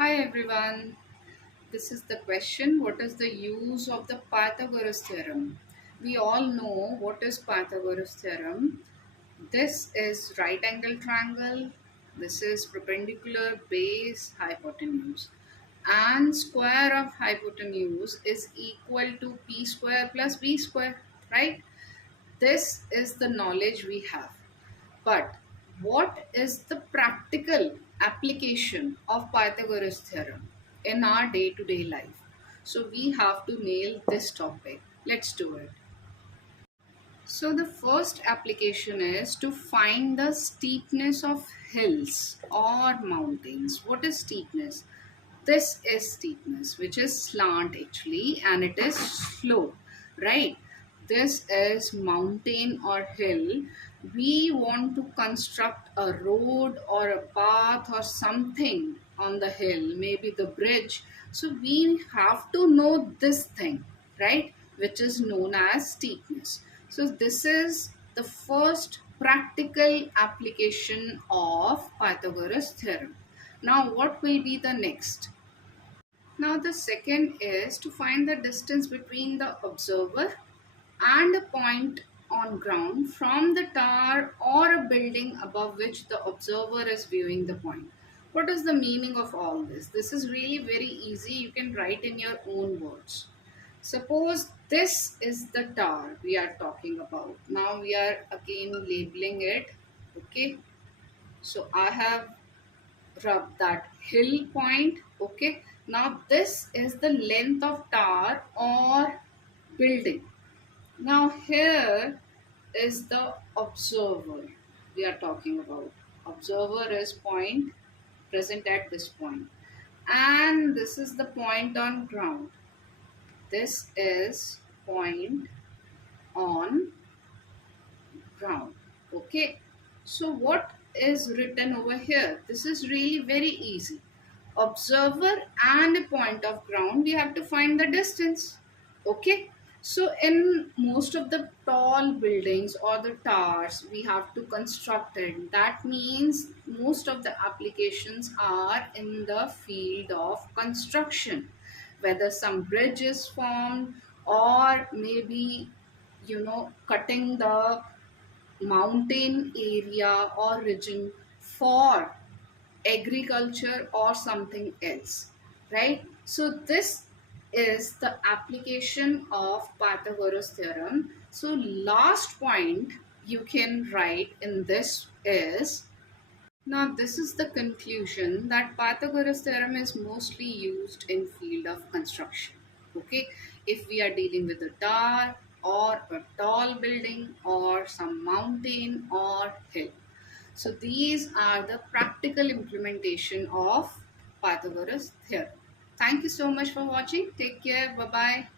Hi everyone, this is the question. What is the use of the Pythagoras theorem? We all know what is Pythagoras theorem. This is right angle triangle, this is perpendicular base hypotenuse, and square of hypotenuse is equal to p square plus b square, right? This is the knowledge we have. But what is the practical application of Pythagoras theorem in our day-to-day life? So we have to nail this topic. Let's do it. So the first application is to find the steepness of hills or mountains. What is steepness? This is steepness, which is slant actually, and it is slope, right? This is mountain or hill. We want to construct a road or a path or something on the hill, maybe the bridge. So we have to know this thing, right? Which is known as steepness. So this is the first practical application of Pythagoras theorem. Now what will be the next? Now the second is to find the distance between the observer and a point on ground from the tower or a building above which the observer is viewing the point. What is the meaning of all this? This is really very easy. You can write in your own words. Suppose this is the tower we are talking about. Now we are again labeling it. Okay. So I have rub that hill point. Okay, now this is the length of tower or building. Now here is the observer we are talking about. Observer is point present at this point, and this is the point on ground. This is point on ground. Okay, so what is written over here? This is really very easy. Observer and a point of ground, we have to find the distance. Okay, so in most of the tall buildings or the towers, we have to construct it. That means most of the applications are in the field of construction, whether some bridge is formed or maybe cutting the mountain area or region for agriculture or something else, right? So this is the application of Pythagoras theorem. So last point you can write in this is, now this is the conclusion, that Pythagoras theorem is mostly used in field of construction. Okay, if we are dealing with a tower or a tall building or some mountain or hill. So these are the practical implementation of Pythagoras theorem. Thank you so much for watching. Take care. Bye bye.